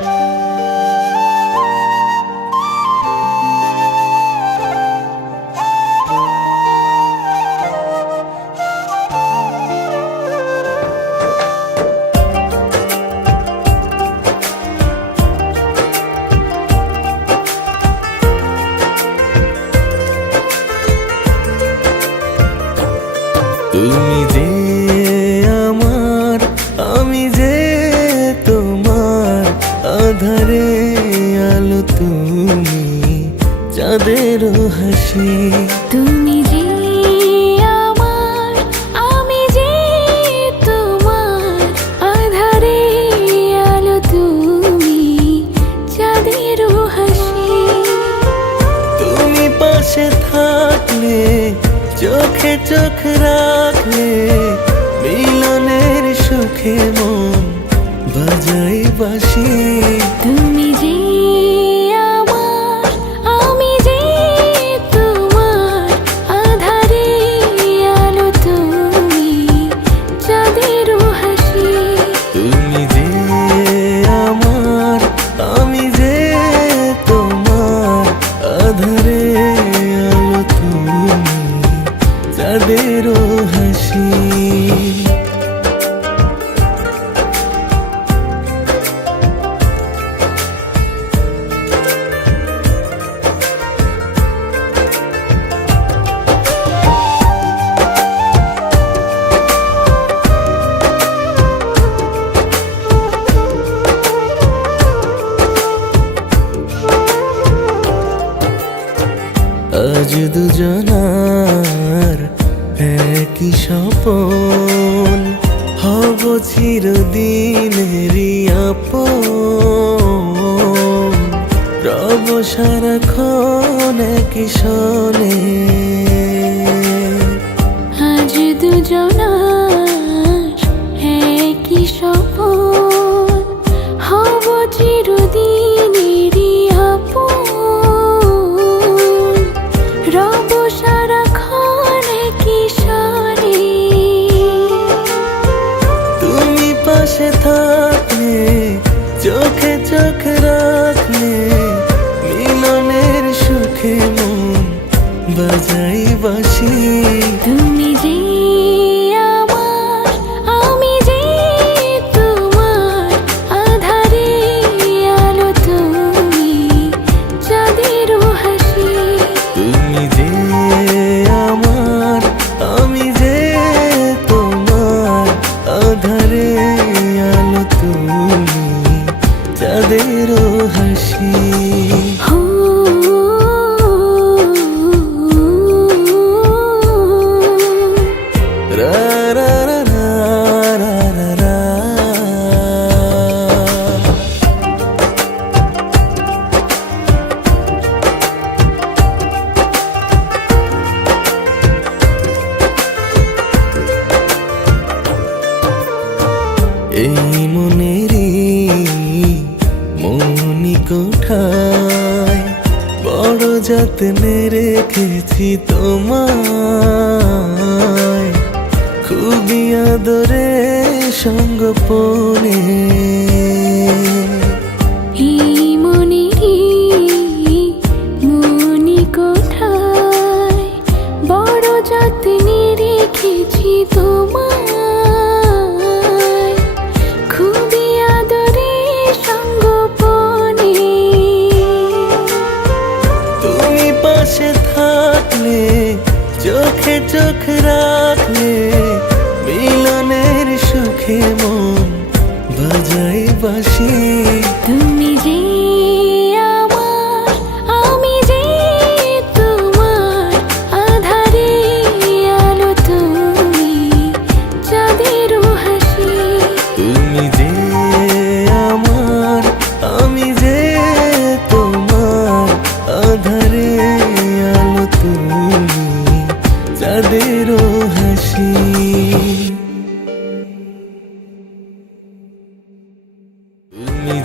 তুমি যে আমার, আমি যে তোমার, আধারে আলো তুমি, চাঁদের হাসি। তুমি যে আমার, আমি যে তোমার, আধারে আলো তুমি, চাঁদের হাসি। তুমি পাশে থাকলে, চোখে চোখ রাখলে, মিলনের সুখে মন বাজাই বাঁশি। তুমি যে আমার, আমি যে তোমার, আধারে আলো তুমি, চাঁদের হাসি। তুমি যে আমার, আমি যে তোমার, আধারে আলো তুমি, চাঁদের হাসি। আজ দুজনার একই স্বপন, হব চিরদিনেরই আপন, রব সারাক্ষণ একই সনে। আজ দুজনার একই স্বপন, হব চিরদিনেরই আপন, রব সারাক্ষণ একই সনে। তুমি পাশে থাকলে, চোখে চোখ রাখলে, মিলনের সুখে মন বাজাই বাঁশি। তুমি যে আমার, আমি যে তোমার, আধারে আলো তুমি, চাঁদের হাসি। তুমি যে আমার, আমি যে তোমার, আধারে আলো তুমি, চাঁদের হাসি। রা রা রা রা রা রা রা। এই মনেরই মনি কোঠায় বড় যত্নে রেখেছি তোমায়, খুবই আদরে সঙ্গোপনে। এই মনেরই মনি কোঠায় বড় যত্নে রেখেছি তোমায়, খুবই আদরে সঙ্গোপনে। তুমি পাশে থাকলে, চোখে চোখ রাখলে, মিলনের সুখে মন বাজাই বাঁশি। তুমি যে আমার, আমি যে তোমার, আধারে আলো তুমি, চাঁদের হাসি। তুমি যে আমার, আমি যে তোমার, আধারে আলো তুমি, চাঁদের হাসি। তুমি